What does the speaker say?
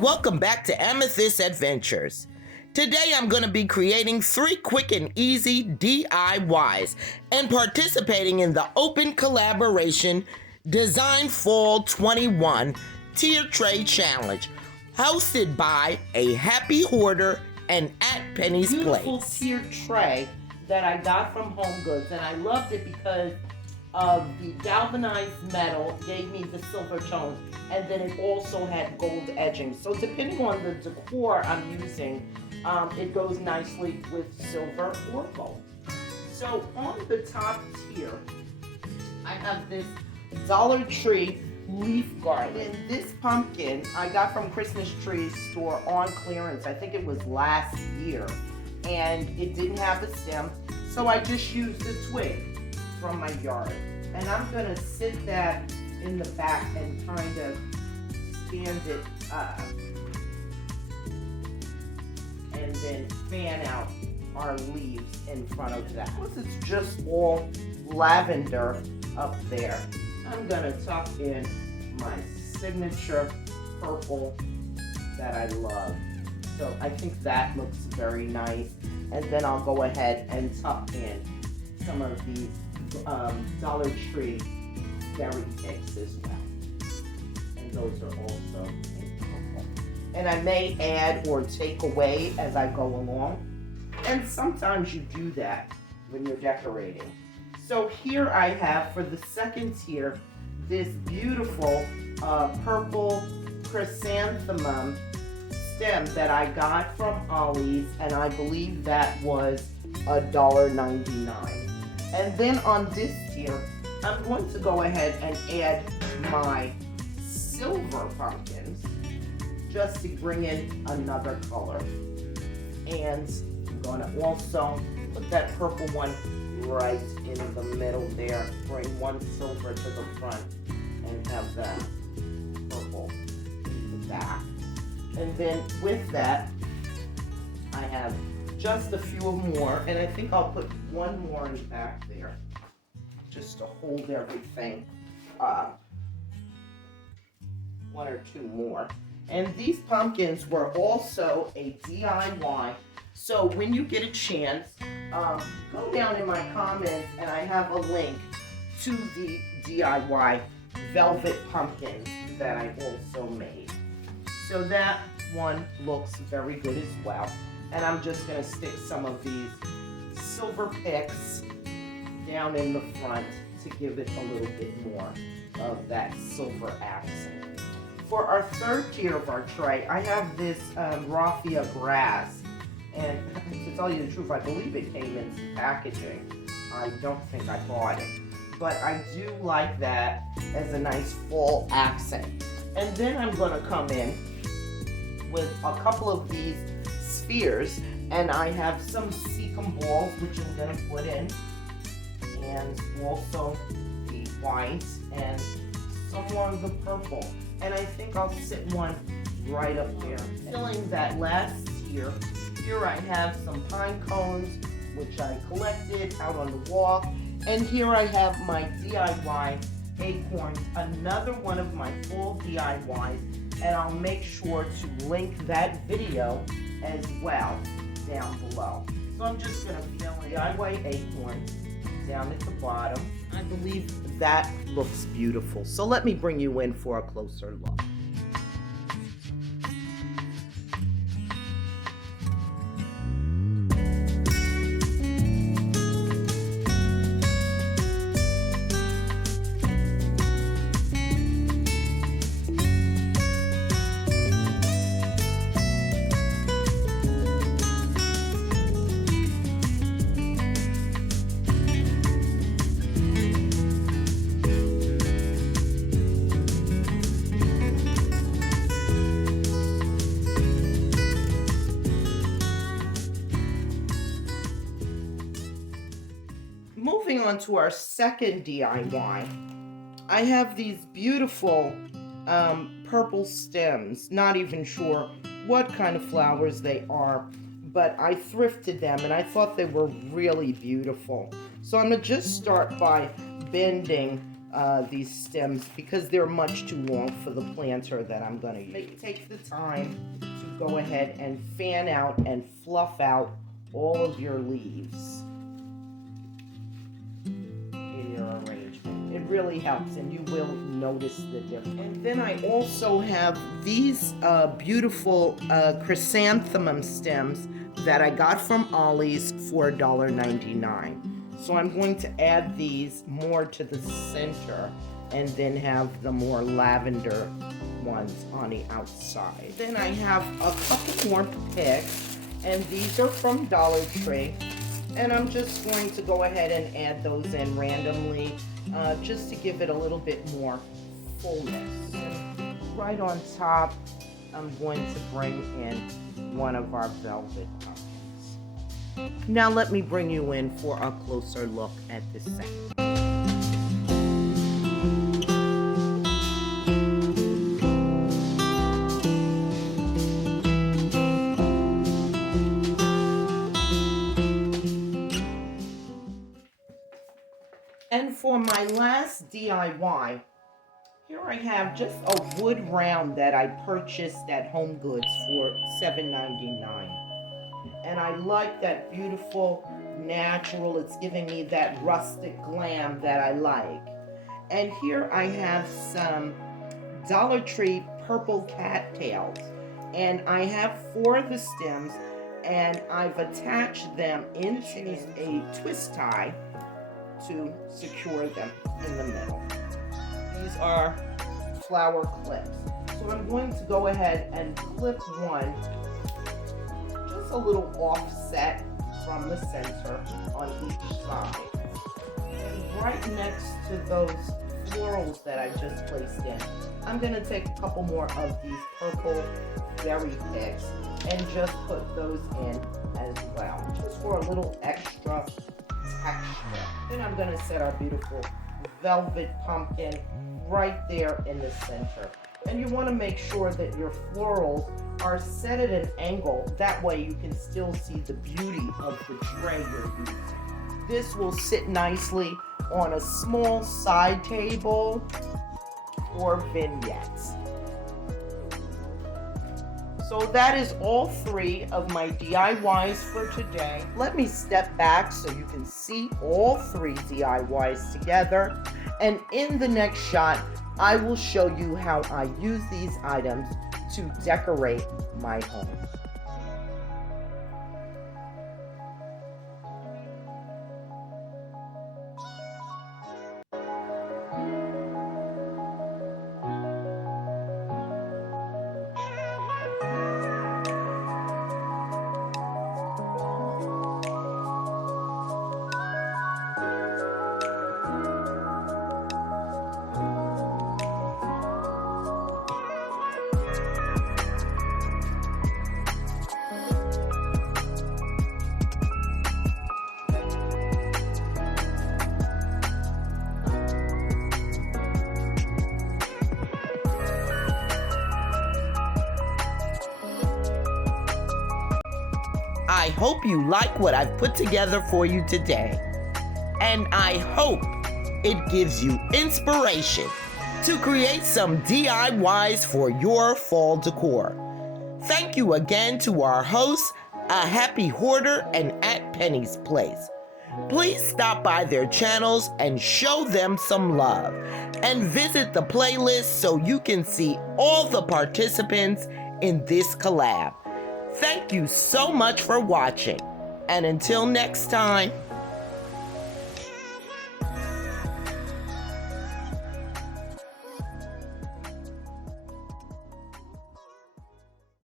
Welcome back to Amethyst Adventures. Today I'm going to be creating 3 quick and easy DIYs and participating in the open collaboration Design Fall 21 Tier Tray Challenge hosted by a Happy Hoarder and at Penny's Beautiful Place. tier tray that I got from Home Goods, and I loved it because of the galvanized metal gave me the silver tone, and then it also had gold edging. So depending on the decor I'm using, it goes nicely with silver or gold. So on the top tier, I have this Dollar Tree leaf garland. And this pumpkin I got from Christmas Tree store on clearance. I think it was last year, and it didn't have a stem, so I just used a twig from my yard. And I'm gonna sit that in the back and kind of stand it up and then fan out our leaves in front of that. Because it's just all lavender up there, I'm gonna tuck in my signature purple that I love. So I think that looks very nice. And then I'll go ahead and tuck in some of these Dollar Tree berry picks as well. And those are also in purple. And I may add or take away as I go along. And sometimes you do that when you're decorating. So here I have, for the second tier, this beautiful purple chrysanthemum stem that I got from Ollie's, and I believe that was $1.99. And then on this tier, I'm going to go ahead and add my silver pumpkins just to bring in another color. And I'm going to also put that purple one right in the middle there. Bring one silver to the front and have that purple in the back. And then with that, I have just a few more, and I think I'll put one more in the back there just to hold everything up. 1 or 2 more. And these pumpkins were also a DIY. So when you get a chance, go down in my comments and I have a link to the DIY velvet pumpkins that I also made. So that one looks very good as well. And I'm just going to stick some of these silver picks down in the front to give it a little bit more of that silver accent. For our third tier of our tray, I have this raffia grass. And to tell you the truth, I believe it came in some packaging. I don't think I bought it. But I do like that as a nice fall accent. And then I'm going to come in with a couple of these spheres, and I have some sequin balls which I'm going to put in, and also the white and some more of the purple. And I think I'll sit one right up there. Filling that last tier, here I have some pine cones which I collected out on the walk, and here I have my DIY acorns, another one of my full DIYs, and I'll make sure to link that video as well down below. So I'm just going to fill in DIY acorn down at the bottom. I believe that looks beautiful. So let me bring you in for a closer look. Moving on to our second DIY, I have these beautiful purple stems. Not even sure what kind of flowers they are, but I thrifted them and I thought they were really beautiful. So I'm going to just start by bending these stems because they're much too long for the planter that I'm going to use. Take the time to go ahead and fan out and fluff out all of your leaves in your arrangement. It really helps, and you will notice the difference. And then I also have these beautiful chrysanthemum stems that I got from Ollie's for $1.99. So I'm going to add these more to the center and then have the more lavender ones on the outside. Then I have a couple more picks, and these are from Dollar Tree. And I'm just going to go ahead and add those in randomly just to give it a little bit more fullness. Right on top, I'm going to bring in one of our velvet pumpkins. Now let me bring you in for a closer look at this second. And for my last DIY, here I have just a wood round that I purchased at Home Goods for $7.99. And I like that beautiful natural, it's giving me that rustic glam that I like. And here I have some Dollar Tree purple cattails. And I have 4 of the stems, and I've attached them into a twist tie to secure them in the middle. These are flower clips. So I'm going to go ahead and clip one just a little offset from the center on each side. And right next to those florals that I just placed in, I'm going to take a couple more of these purple berry picks and just put those in as well, just for a little extra texture. Then I'm going to set our beautiful velvet pumpkin right there in the center. And you want to make sure that your florals are set at an angle. That way you can still see the beauty of the tray you're using. This will sit nicely on a small side table or vignettes. So that is all 3 of my DIYs for today. Let me step back so you can see all 3 DIYs together. And in the next shot, I will show you how I use these items to decorate my home. I hope you like what I've put together for you today. And I hope it gives you inspiration to create some DIYs for your fall decor. Thank you again to our hosts, A Happy Hoarder and At Penny's Place. Please stop by their channels and show them some love. And visit the playlist so you can see all the participants in this collab. Thank you so much for watching. And until next time.